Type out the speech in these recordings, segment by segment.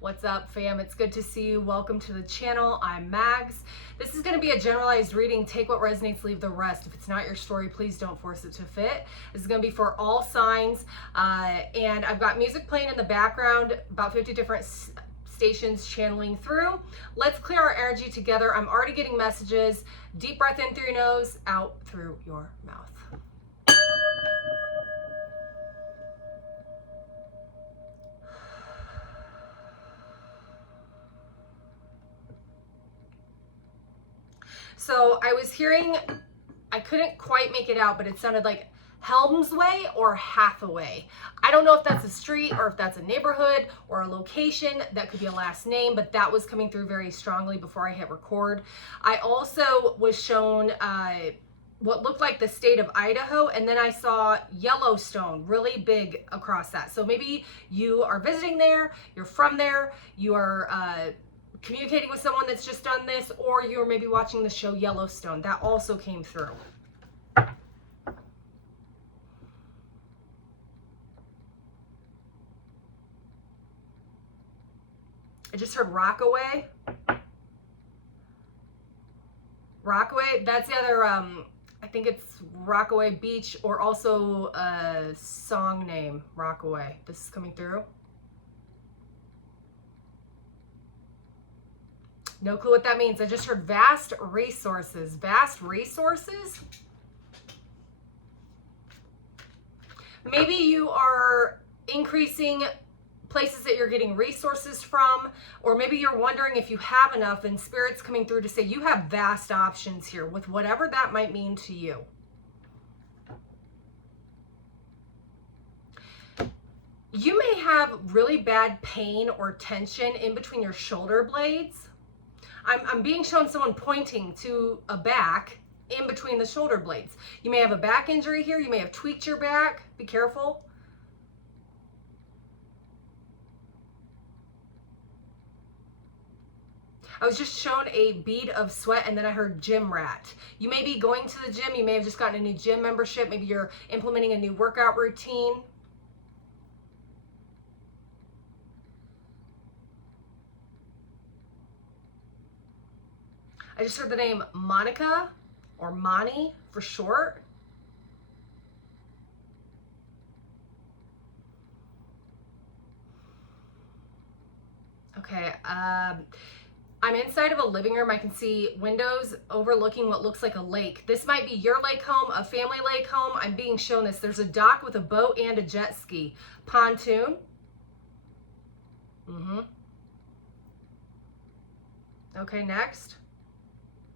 What's up, fam? It's good to see you. Welcome to the channel. I'm Mags. This is going to be a generalized reading. Take what resonates, leave the rest. If it's not your story, please don't force it to fit. This is going to be for all signs. And I've got music playing in the background, about 50 different stations channeling through. Let's clear our energy together. I'm already getting messages. Deep breath in through your nose, out through your mouth. So I was hearing, I couldn't quite make it out, but it sounded like Helmsway or Hathaway. I don't know if that's a street or if that's a neighborhood or a location. That could be a last name, but that was coming through very strongly before I hit record. I also was shown what looked like the state of Idaho, and then I saw Yellowstone really big across that. So maybe you are visiting there, you're from there, you are communicating with someone that's just done this, or you're maybe watching the show Yellowstone. That also came through. I just heard Rockaway. Rockaway, that's the other, I think it's Rockaway Beach, or also a song name, Rockaway. This is coming through. No clue what that means. I just heard vast resources. Vast resources? Maybe you are increasing places that you're getting resources from, or maybe you're wondering if you have enough, and Spirit's coming through to say you have vast options here with whatever that might mean to you. You may have really bad pain or tension in between your shoulder blades. I'm being shown someone pointing to a back in between the shoulder blades. You may have a back injury here. You may have tweaked your back. Be careful. I was just shown a bead of sweat, and then I heard gym rat. You may be going to the gym. You may have just gotten a new gym membership. Maybe you're implementing a new workout routine. I just heard the name Monica, or Moni for short. Okay, I'm inside of a living room. I can see windows overlooking what looks like a lake. This might be your lake home, a family lake home. I'm being shown this. There's a dock with a boat and a jet ski. Pontoon. Okay, next.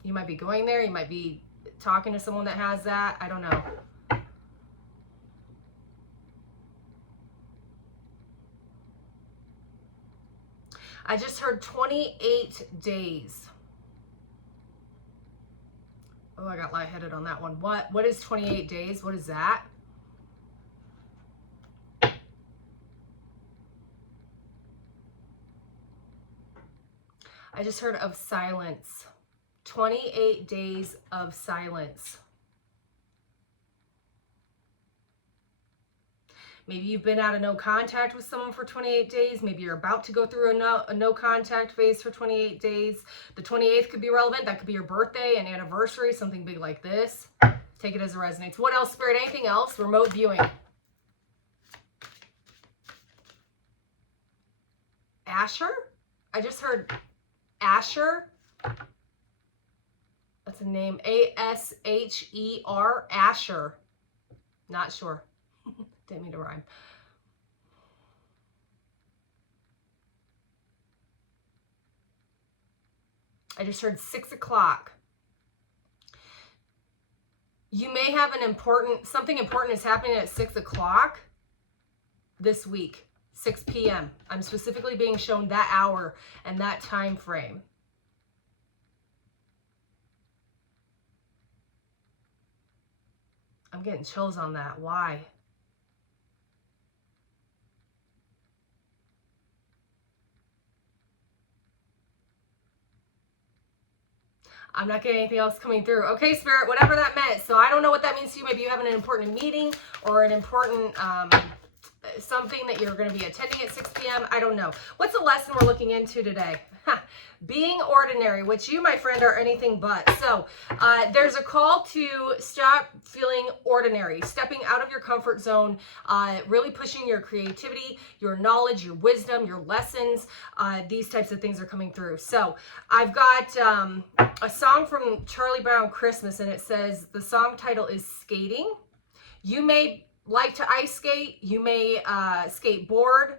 You might be going there. You might be talking to someone that has that. I don't know. I just heard 28 days. Oh, I got lightheaded on that one. What is 28 days? What is that? I just heard of silence. 28 days of silence. Maybe you've been out of no contact with someone for 28 days. Maybe you're about to go through a no contact phase for 28 days. The 28th could be relevant. That could be your birthday, an anniversary, something big like this. Take it as it resonates. What else, Spirit? Anything else? Remote viewing. Asher? I just heard Asher. That's a name. A-S-H-E-R. Asher. Not sure. Didn't mean to rhyme. I just heard 6 o'clock. You may have something important is happening at 6 o'clock this week, 6 p.m. I'm specifically being shown that hour and that time frame. I'm getting chills on that. Why? I'm not getting anything else coming through. Okay, Spirit, whatever that meant. So I don't know what that means to you. Maybe you have an important meeting or an important something that you're going to be attending at 6 p.m. I don't know. What's the lesson we're looking into today? Being ordinary, which you, my friend, are anything but. So there's a call to stop feeling ordinary, stepping out of your comfort zone, really pushing your creativity, your knowledge, your wisdom, your lessons. These types of things are coming through. So I've got a song from Charlie Brown Christmas, and it says, the song title is Skating. You may like to ice skate. You may skateboard.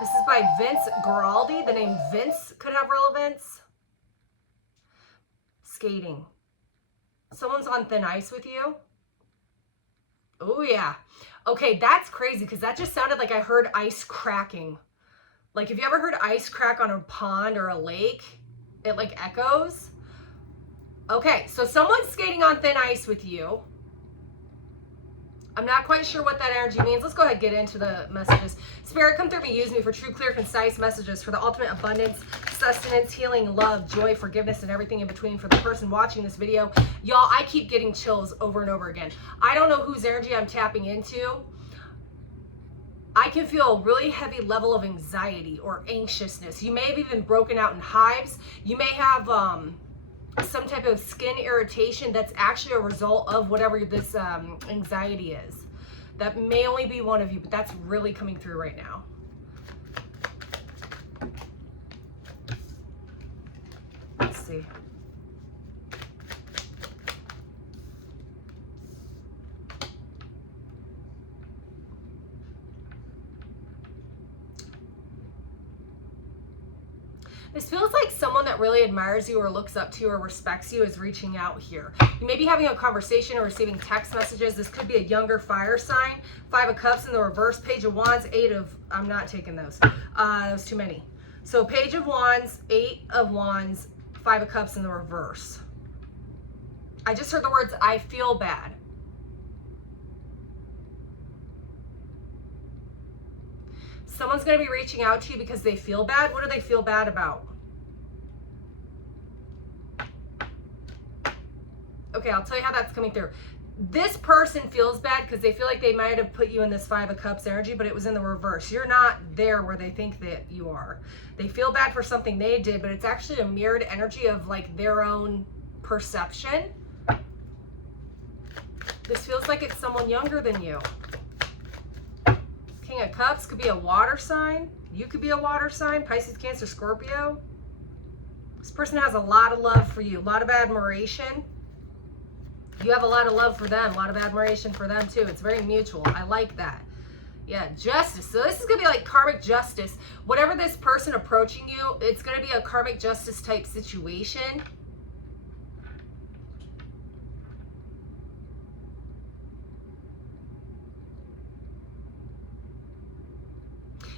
This is by Vince Guaraldi. The name Vince could have relevance. Skating. Someone's on thin ice with you. Oh, yeah. Okay, that's crazy because that just sounded like I heard ice cracking. Like, have you ever heard ice crack on a pond or a lake? It, like, echoes. Okay, so someone's skating on thin ice with you. I'm not quite sure what that energy means. Let's go ahead and get into the messages. Spirit, come through me, use me for true, clear, concise messages for the ultimate abundance, sustenance, healing, love, joy, forgiveness, and everything in between for the person watching this video. Y'all, I keep getting chills over and over again. I don't know whose energy I'm tapping into. I can feel a really heavy level of anxiety or anxiousness. You may have even broken out in hives. You may have some type of skin irritation that's actually a result of whatever this anxiety is. That may only be one of you, but that's really coming through right now. Let's see. This feels like someone that really admires you or looks up to you or respects you is reaching out here. You may be having a conversation or receiving text messages. This could be a younger fire sign. 5 of Cups in the reverse, Page of Wands, 8 of, I'm not taking those. Those too many. So Page of Wands, 8 of Wands, 5 of Cups in the reverse. I just heard the words, I feel bad. Someone's going to be reaching out to you because they feel bad. What do they feel bad about? Okay, I'll tell you how that's coming through. This person feels bad because they feel like they might have put you in this 5 of Cups energy, but it was in the reverse. You're not there where they think that you are. They feel bad for something they did, but it's actually a mirrored energy of like their own perception. This feels like it's someone younger than you. King of Cups could be a water sign. You could be a water sign. Pisces, Cancer, Scorpio. This person has a lot of love for you. A lot of admiration. You have a lot of love for them. A lot of admiration for them too. It's very mutual. I like that. Yeah, justice. So this is going to be like karmic justice. Whatever this person approaching you, it's going to be a karmic justice type situation.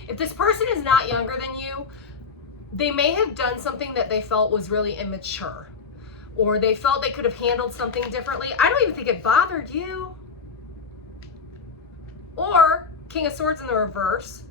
If this person is not younger than you, they may have done something that they felt was really immature, or they felt they could have handled something differently. I don't even think it bothered you. Or King of Swords in the reverse.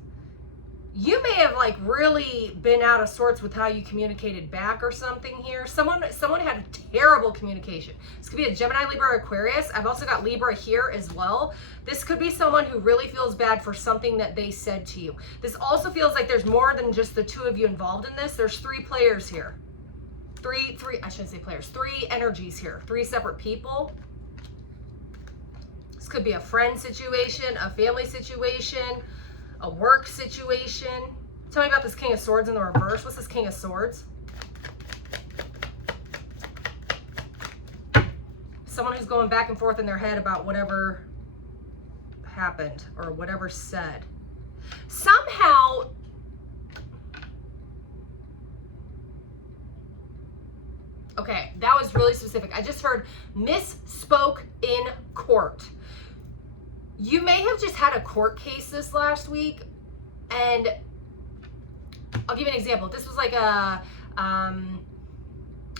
You may have like really been out of sorts with how you communicated back or something here. Someone had terrible communication. This could be a Gemini, Libra, Aquarius. I've also got Libra here as well. This could be someone who really feels bad for something that they said to you. This also feels like there's more than just the two of you involved in this. There's 3 players here. I shouldn't say players. 3 energies here. 3 separate people. This could be a friend situation, a family situation, a work situation. Tell me about this King of Swords in the reverse. What's this King of Swords? Someone who's going back and forth in their head about whatever happened or whatever said. Somehow, okay, that was really specific. I just heard misspoke in court. You may have just had a court case this last week, and I'll give you an example. This was like a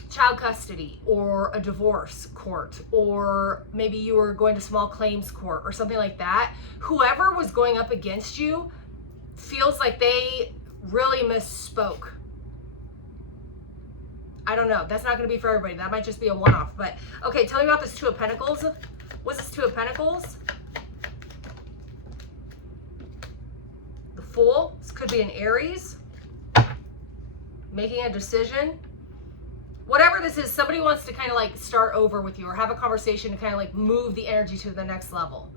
child custody or a divorce court, or maybe you were going to small claims court or something like that. Whoever was going up against you feels like they really misspoke. I don't know. That's not going to be for everybody. That might just be a one-off. But okay, tell me about this 2 of Pentacles. What's this Two of Pentacles? The Fool. This could be an Aries. Making a decision. Whatever this is, somebody wants to kind of like start over with you or have a conversation to kind of like move the energy to the next level.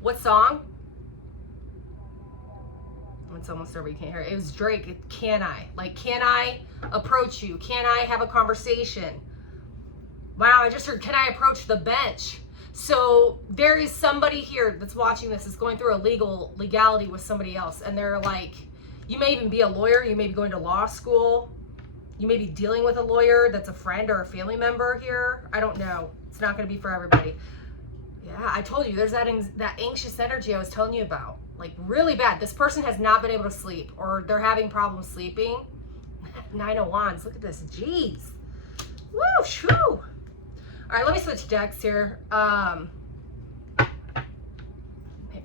What song? It's almost over, you can't hear it. It was Drake. Can I? Like, can I approach you? Can I have a conversation? Wow, I just heard, can I approach the bench? So there is somebody here that's watching this, is going through a legality with somebody else. And they're like, you may even be a lawyer. You may be going to law school. You may be dealing with a lawyer that's a friend or a family member here. I don't know. It's not going to be for everybody. Yeah, I told you, there's that anxious energy I was telling you about. Like, really bad. This person has not been able to sleep, or they're having problems sleeping. 9 of Wands. Look at this. Jeez. Woo, shoo. All right, let me switch decks here.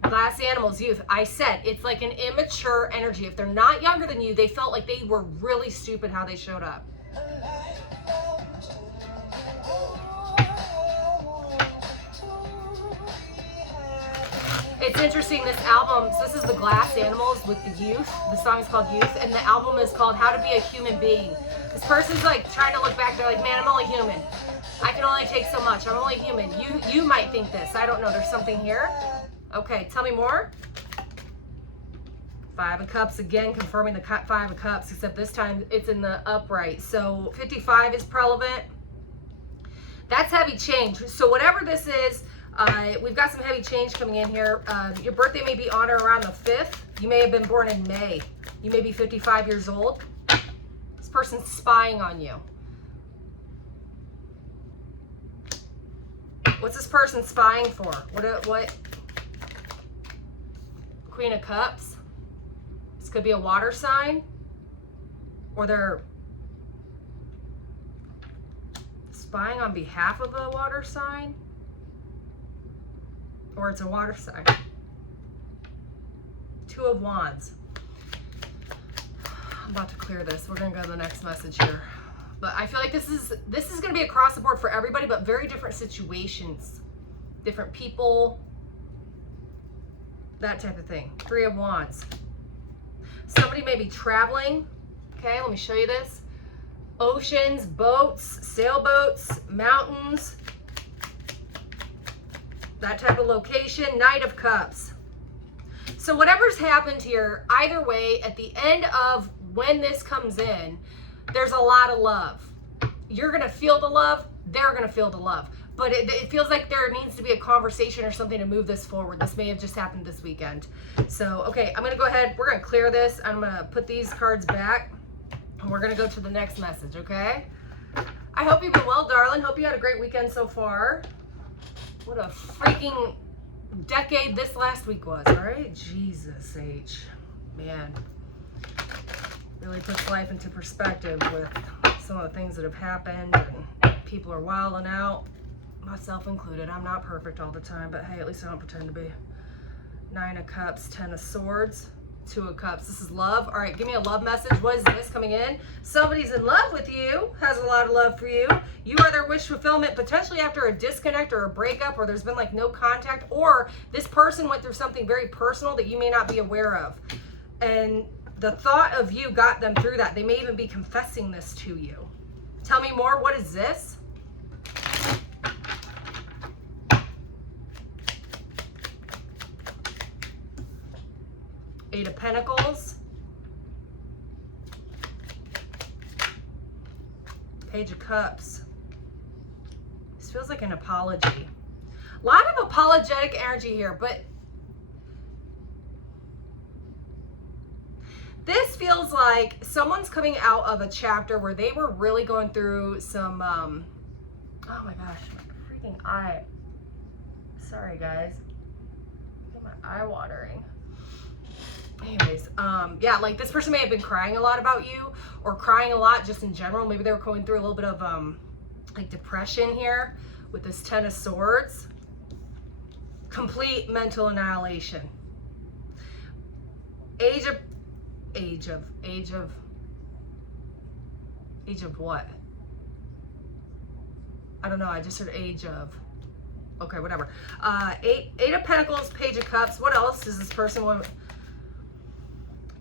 Glass Animals, Youth. I said it's like an immature energy. If they're not younger than you, they felt like they were really stupid how they showed up. It's interesting, this album, so this is the Glass Animals with the Youth. The song is called Youth, and the album is called How to Be a Human Being. This person's like trying to look back, they're like, man, I'm only human. I can only take so much. I'm only human. You might think this. I don't know. There's something here. Okay, tell me more. 5 of Cups, again, confirming the 5 of Cups, except this time it's in the upright. So 55 is relevant. That's heavy change. So whatever this is, we've got some heavy change coming in here. Your birthday may be on or around the 5th. You may have been born in May. You may be 55 years old. This person's spying on you. What's this person spying for? What? Queen of Cups. This could be a water sign. Or they're spying on behalf of a water sign. Or it's a water sign. 2 of Wands. I'm about to clear this. We're gonna go to the next message here. But I feel like this is gonna be across the board for everybody, but very different situations, different people, that type of thing. 3 of Wands. Somebody may be traveling. Okay, let me show you this. Oceans, boats, sailboats, mountains, that type of location. Knight of Cups. So whatever's happened here, either way, at the end of when this comes in, there's a lot of love. You're going to feel the love. They're going to feel the love. But it feels like there needs to be a conversation or something to move this forward. This may have just happened this weekend. So, okay, I'm going to go ahead. We're going to clear this. I'm going to put these cards back. And we're going to go to the next message, okay? I hope you've been well, darling. Hope you had a great weekend so far. What a freaking decade this last week was, all right? Jesus H. Man. Really puts life into perspective with some of the things that have happened, and people are wilding out, myself included. I'm not perfect all the time, but hey, at least I don't pretend to be. 9 of Cups, 10 of Swords, 2 of Cups. This is love. All right, give me a love message. What is this coming in? Somebody's in love with you, has a lot of love for you. You are their wish fulfillment, potentially after a disconnect or a breakup, or there's been like no contact, or this person went through something very personal that you may not be aware of. And the thought of you got them through that. They may even be confessing this to you. Tell me more. What is this? Eight of Pentacles. Page of Cups. This feels like an apology. A lot of apologetic energy here, but this feels like someone's coming out of a chapter where they were really going through some, oh my gosh, my freaking eye. Sorry, guys. Get my eye watering. Anyways, yeah, like this person may have been crying a lot about you, or crying a lot just in general. Maybe they were going through a little bit of, like depression here with this 10 of Swords. Complete mental annihilation. Age of what? I don't know. I just heard age of. Okay, whatever. Eight of Pentacles, Page of Cups. What else does this person want?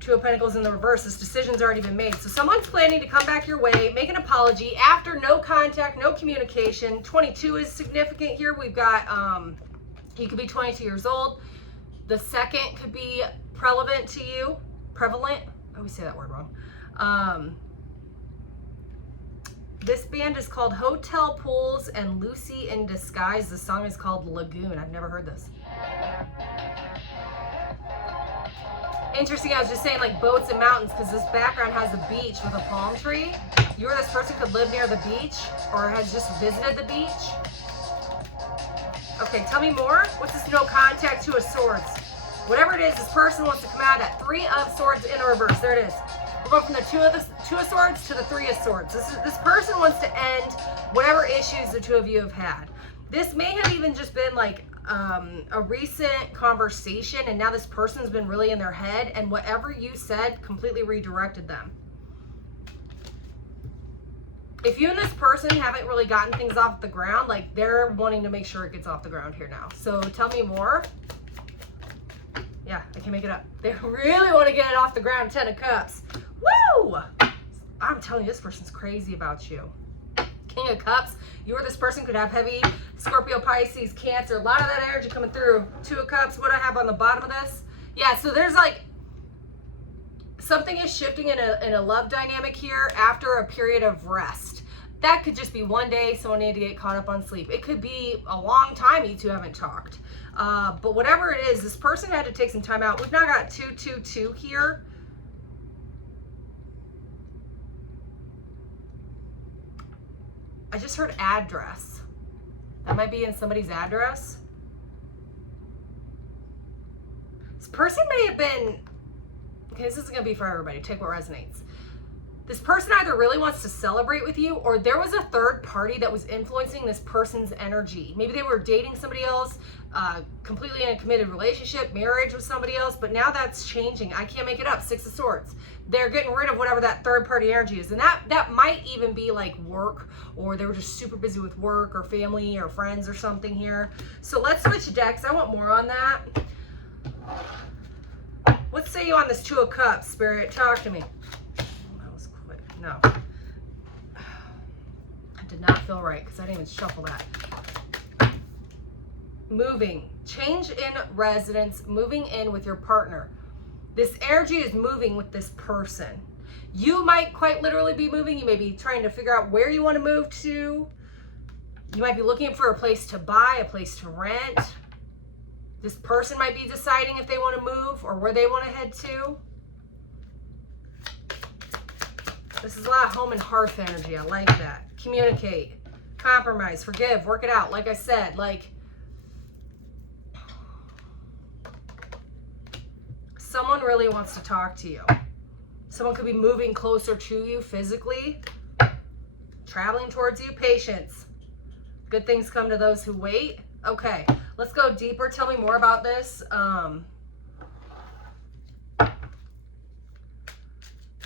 Two of Pentacles in the reverse. This decision's already been made. So someone's planning to come back your way, make an apology after no contact, no communication. 22 is significant here. We've got, you could be 22 years old. The second could be prevalent to you. Prevalent? I always say that word wrong. This band is called Hotel Pools and Lucy in Disguise. The song is called Lagoon. I've never heard this. Interesting, I was just saying like boats and mountains because this background has a beach with a palm tree. You or this person could live near the beach or has just visited the beach. Okay, tell me more. What's this no contact, Two of Swords? Whatever it is, this person wants to come out at Three of Swords in reverse. There it is. We're going from the Two of Swords to the Three of Swords. This person wants to end whatever issues the two of you have had. This may have even just been like a recent conversation, and now this person's been really in their head, and whatever you said completely redirected them. If you and this person haven't really gotten things off the ground, like they're wanting to make sure it gets off the ground here now. So tell me more. Yeah, I can make it up. They really want to get it off the ground. 10 of Cups. Woo! I'm telling you, this person's crazy about you. King of Cups. You or this person could have heavy Scorpio, Pisces, Cancer. A lot of that energy coming through. Two of Cups. What do I have on the bottom of this? Yeah, so there's like something is shifting in a love dynamic here after a period of rest. That could just be one day someone needed to get caught up on sleep. It could be a long time you two haven't talked. But whatever it is, this person had to take some time out. We've now got 222 here. I just heard address. That might be in somebody's address. This person may have been, okay, this isn't gonna be for everybody. Take what resonates. This person either really wants to celebrate with you, or there was a third party that was influencing this person's energy. Maybe they were dating somebody else, completely in a committed relationship, marriage with somebody else, but now that's changing. I can't make it up. Six of Swords. They're getting rid of whatever that third party energy is. And that might even be like work, or they were just super busy with work or family or friends or something here. So let's switch decks. I want more on that. What say you on this Two of Cups, Spirit? Talk to me. That was quick. No. I did not feel right because I didn't even shuffle that. Moving. Change in residence. Moving in with your partner. This energy is moving with this person. You might quite literally be moving. You may be trying to figure out where you want to move to. You might be looking for a place to buy, a place to rent. This person might be deciding if they want to move or where they want to head to. This is a lot of home and hearth energy. I like that. Communicate, compromise, forgive, work it out. Like I said, like someone really wants to talk to you. Someone could be moving closer to you physically, traveling towards you. Patience. Good things come to those who wait. Okay, let's go deeper. Tell me more about this.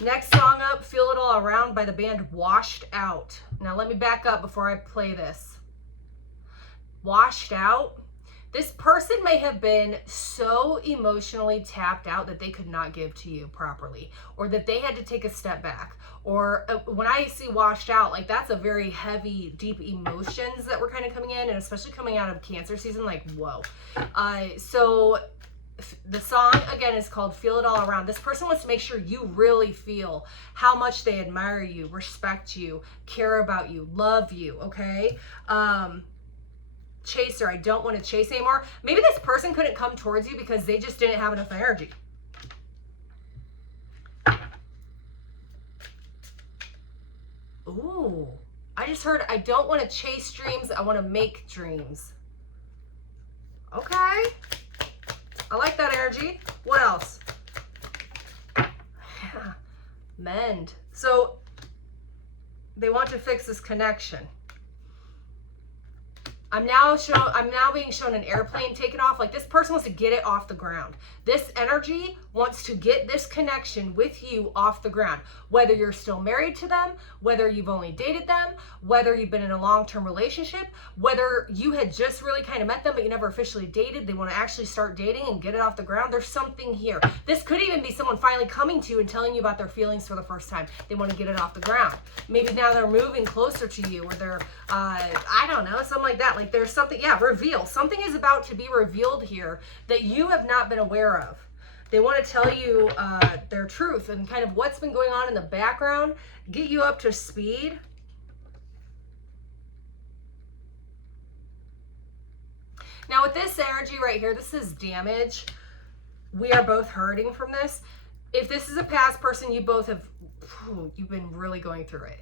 Next song up, Feel It All Around by the band Washed Out. Now let me back up before I play this. Washed Out. This person may have been so emotionally tapped out that they could not give to you properly, or that they had to take a step back. Or when I see washed out, like that's a very heavy, deep emotions that were kind of coming in, and especially coming out of Cancer season, like, whoa. So the song, again, is called Feel It All Around. This person wants to make sure you really feel how much they admire you, respect you, care about you, love you, okay? Chaser, I don't want to chase anymore. Maybe this person couldn't come towards you because they just didn't have enough energy. Ooh, I just heard I don't want to chase dreams, I want to make dreams. Okay, I like that energy. What else? Mend. So they want to fix this connection. I'm now being shown an airplane taking off. Like, this person wants to get it off the ground. This energy wants to get this connection with you off the ground. Whether you're still married to them, whether you've only dated them, whether you've been in a long-term relationship, whether you had just really kind of met them but you never officially dated, they want to actually start dating and get it off the ground. There's something here. This could even be someone finally coming to you and telling you about their feelings for the first time. They want to get it off the ground. Maybe now they're moving closer to you, or they're, I don't know, something like that. Like, there's something, yeah, reveal. Something is about to be revealed here that you have not been aware of. They want to tell you their truth and kind of what's been going on in the background, get you up to speed. Now with this energy right here, this is damage. We are both hurting from this. If this is a past person, you both have, you've been really going through it.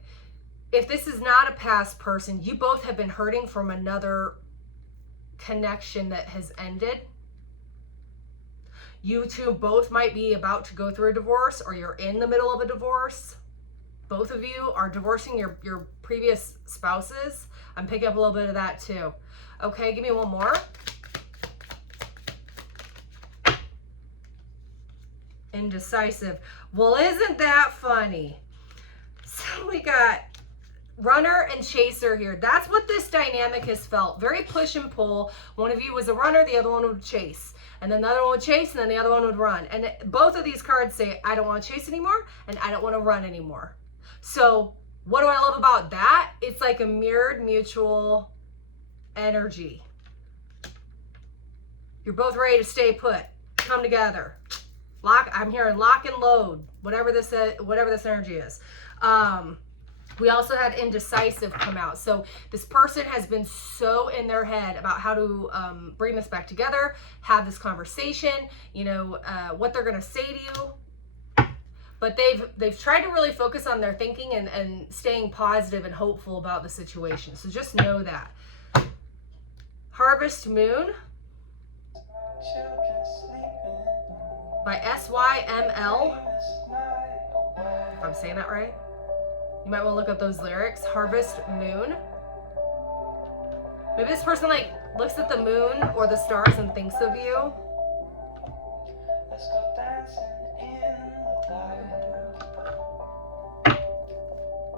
If this is not a past person, you both have been hurting from another connection that has ended. You two both might be about to go through a divorce, or you're in the middle of a divorce. Both of you are divorcing your previous spouses. I'm picking up a little bit of that too. Okay, give me one more. Indecisive. Well, isn't that funny? So we got runner and chaser here. That's what this dynamic has felt. Very push and pull. One of you was a runner, the other one would chase. And then the other one would chase, and then the other one would run. And both of these cards say, I don't want to chase anymore, and I don't want to run anymore. So what do I love about that? It's like a mirrored mutual energy. You're both ready to stay put. Come together. Lock. I'm hearing lock and load. Whatever this energy is. We also had indecisive come out. So this person has been so in their head about how to bring this back together, have this conversation, you know, what they're going to say to you. But they've tried to really focus on their thinking and staying positive and hopeful about the situation. So just know that. Harvest Moon by SYML. If I'm saying that right. You might want to look up those lyrics. Harvest Moon. Maybe this person like looks at the moon or the stars and thinks of you. Let's go dancing in the light.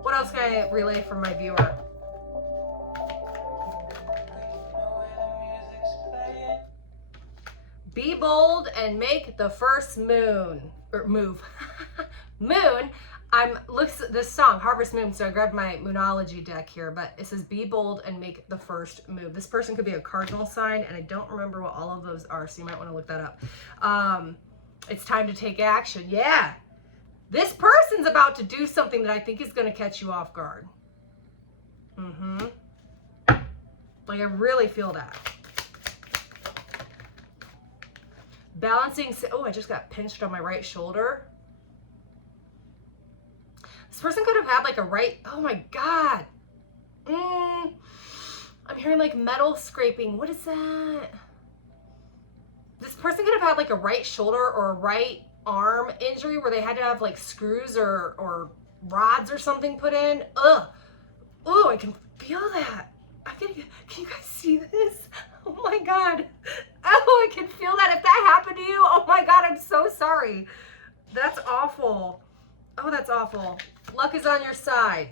What else can I relay from my viewer? Be bold and make the first move. Moon. Looks at this song, Harvest Moon, so I grabbed my Moonology deck here, but it says be bold and make the first move. This person could be a cardinal sign, and I don't remember what all of those are, so you might want to look that up. It's time to take action. Yeah. This person's about to do something that I think is going to catch you off guard. Like, I really feel that. Balancing, oh, I just got pinched on my right shoulder. This person could have had like a right, oh my God. I'm hearing like metal scraping. What is that? This person could have had like a right shoulder or a right arm injury where they had to have like screws or rods or something put in. Ugh. Oh, I can feel that. Can you guys see this? Oh my God. Oh, I can feel that. If that happened to you, oh my God, I'm so sorry. That's awful. Oh, that's awful. Luck is on your side.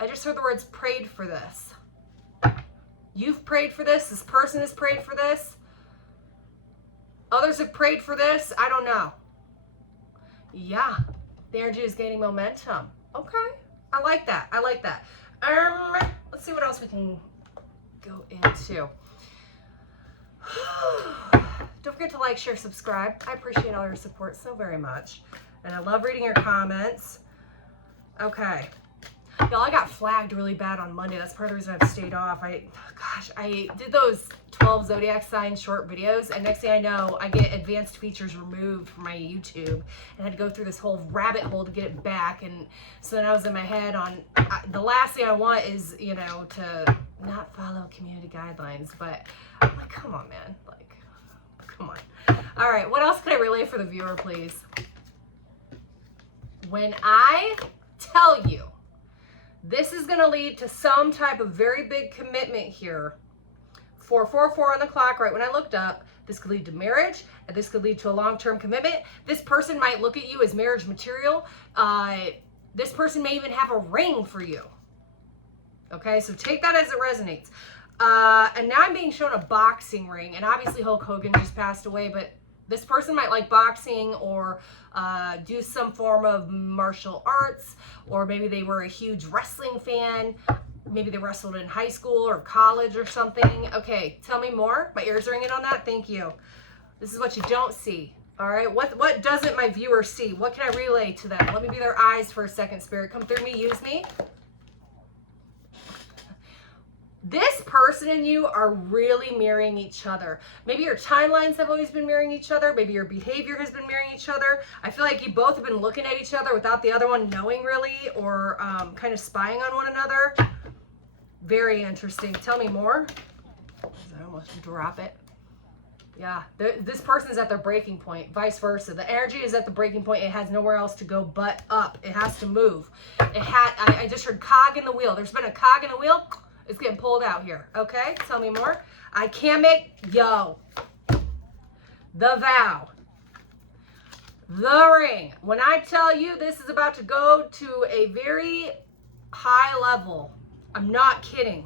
I just heard the words prayed for this. You've prayed for this. This person has prayed for this. Others have prayed for this. I don't know. Yeah. The energy is gaining momentum. Okay. I like that. I like that. Let's see what else we can go into. Don't forget to like, share, subscribe. I appreciate all your support so very much. And I love reading your comments. Okay. Y'all, I got flagged really bad on Monday. That's part of the reason I've stayed off. I did those 12 zodiac sign short videos, and next thing I know, I get advanced features removed from my YouTube, and I had to go through this whole rabbit hole to get it back. And so then I was in my head on the last thing I want is, you know, to not follow community guidelines. But I'm like, come on, man. Like, come on. All right, what else could I relay for the viewer, please? When I tell you, this is going to lead to some type of very big commitment here. 444 on the clock, right when I looked up. This could lead to marriage, and this could lead to a long-term commitment. This person might look at you as marriage material. This person may even have a ring for you. Okay, so take that as it resonates. And now I'm being shown a boxing ring, and obviously Hulk Hogan just passed away, but this person might like boxing or do some form of martial arts, or maybe they were a huge wrestling fan. Maybe they wrestled in high school or college or something. Okay, tell me more. My ears are ringing on that. Thank you. This is what you don't see. All right, what doesn't my viewer see? What can I relay to them? Let me be their eyes for a second, Spirit. Come through me, use me. This person and you are really mirroring each other. Maybe your timelines have always been mirroring each other. Maybe your behavior has been mirroring each other. I feel like you both have been looking at each other without the other one knowing really, or kind of spying on one another. Very interesting. Tell me more. I almost drop it. Yeah, this person's at their breaking point, vice versa. The energy is at the breaking point. It has nowhere else to go but up. It has to move. I just heard cog in the wheel. There's been a cog in the wheel. It's getting pulled out here. Okay, tell me more. I can't make, the vow, the ring. When I tell you this is about to go to a very high level, I'm not kidding.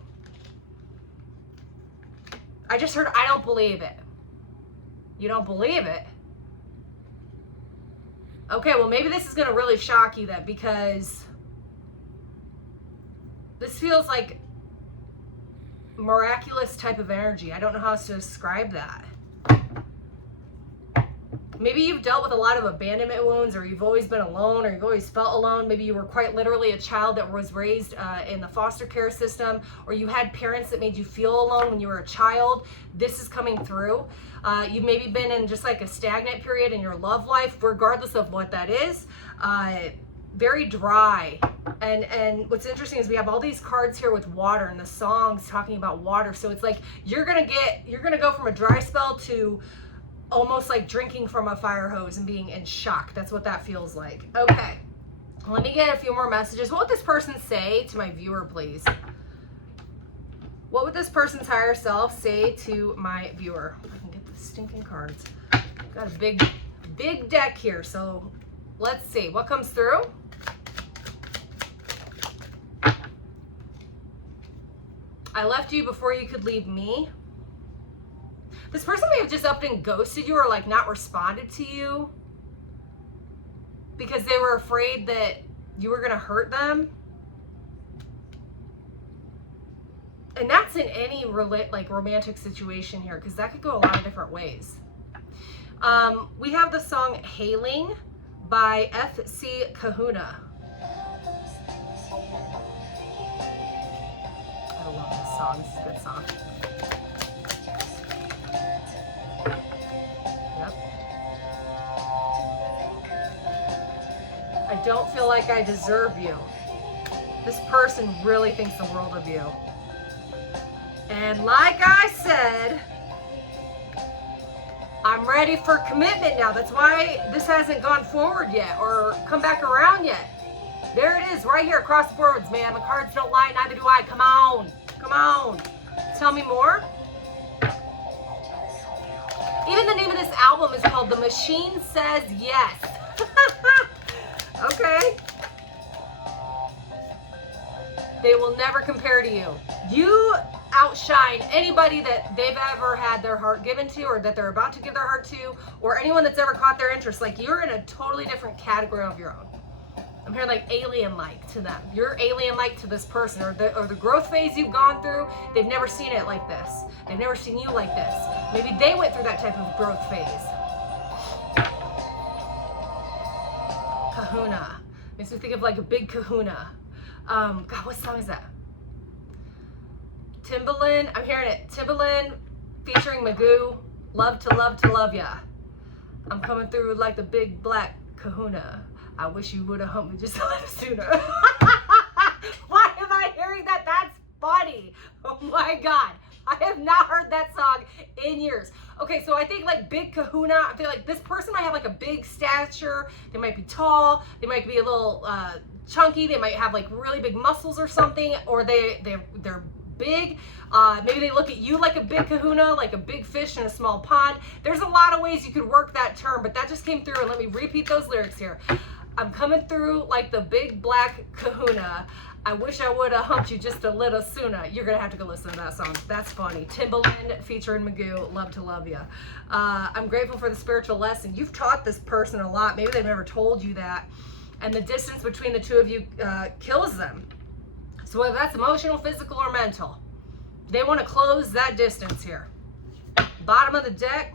I just heard, I don't believe it. You don't believe it? Okay, well maybe this is going to really shock you then, because this feels like miraculous type of energy. I don't know how else to describe that. Maybe you've dealt with a lot of abandonment wounds, or you've always been alone, or you've always felt alone. Maybe you were quite literally a child that was raised in the foster care system, or you had parents that made you feel alone when you were a child. This is coming through. You've maybe been in just like a stagnant period in your love life, regardless of what that is. Very dry. And what's interesting is we have all these cards here with water, and the songs talking about water. So it's like you're gonna go from a dry spell to almost like drinking from a fire hose and being in shock. That's what that feels like. Okay, let me get a few more messages. What would this person say to my viewer, please? What would this person's higher self say to my viewer? I can get the stinking cards. Got a big deck here, so let's see what comes through. I left you before you could leave me. This person may have just upped and ghosted you, or like not responded to you because they were afraid that you were gonna hurt them. And that's in any romantic situation here, because that could go a lot of different ways. We have the song Hailing by FC Kahuna. I love this song. This is a good song. Yep. I don't feel like I deserve you. This person really thinks the world of you. And like I said, I'm ready for commitment now. That's why this hasn't gone forward yet or come back around yet. There it is, right here across the boards, man. The cards don't lie, neither do I. Come on. Come on. Tell me more. Even the name of this album is called The Machine Says Yes. Okay. They will never compare to you. You outshine anybody that they've ever had their heart given to, or that they're about to give their heart to, or anyone that's ever caught their interest. Like, you're in a totally different category of your own. I'm hearing like alien-like to them. You're alien-like to this person, or the growth phase you've gone through. They've never seen it like this. They've never seen you like this. Maybe they went through that type of growth phase. Kahuna. Makes me think of like a big kahuna. God, what song is that? Timbaland. I'm hearing it. Timbaland featuring Magoo. Love to love to love ya. I'm coming through like the big black kahuna. I wish you would have humped me just a little sooner. Why am I hearing that? That's funny. Oh my God. I have not heard that song in years. Okay, so I think like big kahuna, I feel like this person might have like a big stature. They might be tall. They might be a little chunky, they might have like really big muscles or something, or they're big. Maybe they look at you like a big kahuna, like a big fish in a small pond. There's a lot of ways you could work that term, but that just came through, and let me repeat those lyrics here. I'm coming through like the big black kahuna. I wish I would have humped you just a little sooner. You're gonna have to go listen to that song. That's funny. Timbaland featuring Magoo, Love to Love Ya. I'm grateful for the spiritual lesson. You've taught this person a lot. Maybe they've never told you that. And the distance between the two of you kills them. So whether that's emotional, physical, or mental, they want to close that distance here. Bottom of the deck.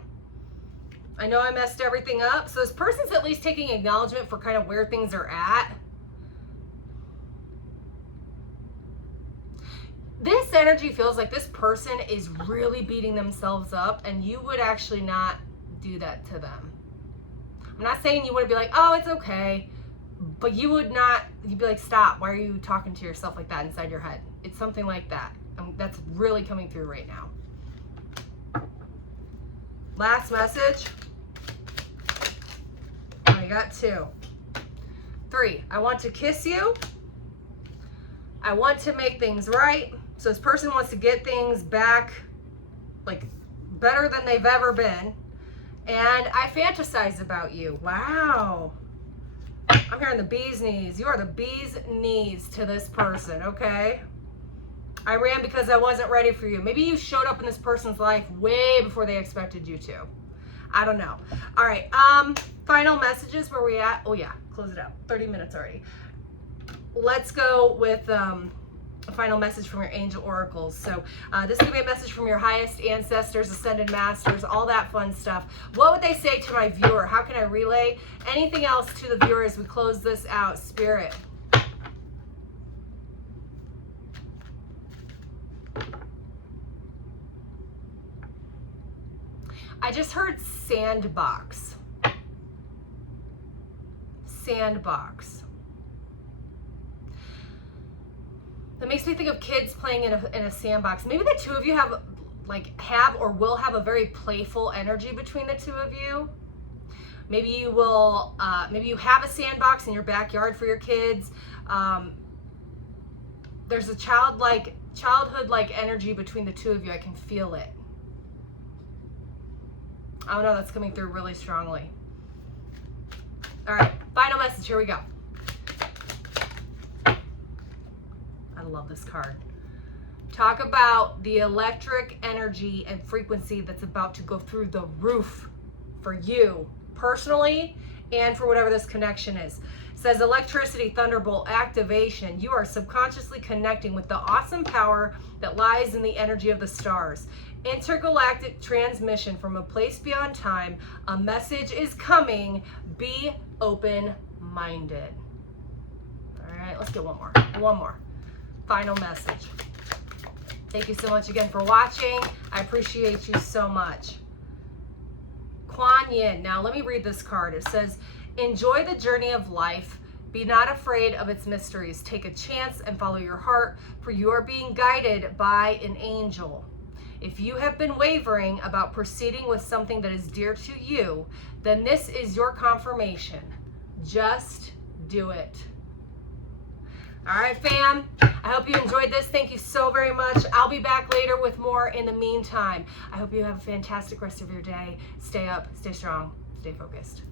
I know I messed everything up. So this person's at least taking acknowledgement for kind of where things are at. This energy feels like this person is really beating themselves up, and you would actually not do that to them. I'm not saying you wouldn't be like, oh, it's okay. But you would not, you'd be like, stop. Why are you talking to yourself like that inside your head? It's something like that. That's really coming through right now. Last message. We got 2. 3, I want to kiss you. I want to make things right. So this person wants to get things back like better than they've ever been. And I fantasize about you. Wow. I'm hearing the bee's knees. You are the bee's knees to this person, okay? I ran because I wasn't ready for you. Maybe you showed up in this person's life way before they expected you to. I don't know. All right, final messages. Where we at? Oh yeah, close it out. 30 minutes already. Let's go with a final message from your angel oracles. So this is gonna be a message from your highest ancestors, ascended masters, all that fun stuff. What would they say to my viewer? How can I relay anything else to the viewer as we close this out? Spirit. I just heard sandbox. Sandbox. That makes me think of kids playing in a sandbox. Maybe the two of you have or will have a very playful energy between the two of you. Maybe you will, maybe you have a sandbox in your backyard for your kids. There's a childhood-like energy between the two of you. I can feel it. I don't know, that's coming through really strongly. All right, final message, here we go. I love this card. Talk about the electric energy and frequency that's about to go through the roof for you personally and for whatever this connection is. It says electricity, thunderbolt, activation. You are subconsciously connecting with the awesome power that lies in the energy of the stars. Intergalactic transmission from a place beyond time. A message is coming. Be open-minded. All right, let's get one more. One more. Final message. Thank you so much again for watching. I appreciate you so much. Kuan Yin. Now let me read this card. It says, enjoy the journey of life. Be not afraid of its mysteries. Take a chance and follow your heart, for you are being guided by an angel. If you have been wavering about proceeding with something that is dear to you, then this is your confirmation. Just do it. All right, fam. I hope you enjoyed this. Thank you so very much. I'll be back later with more in the meantime. I hope you have a fantastic rest of your day. Stay up, stay strong, stay focused.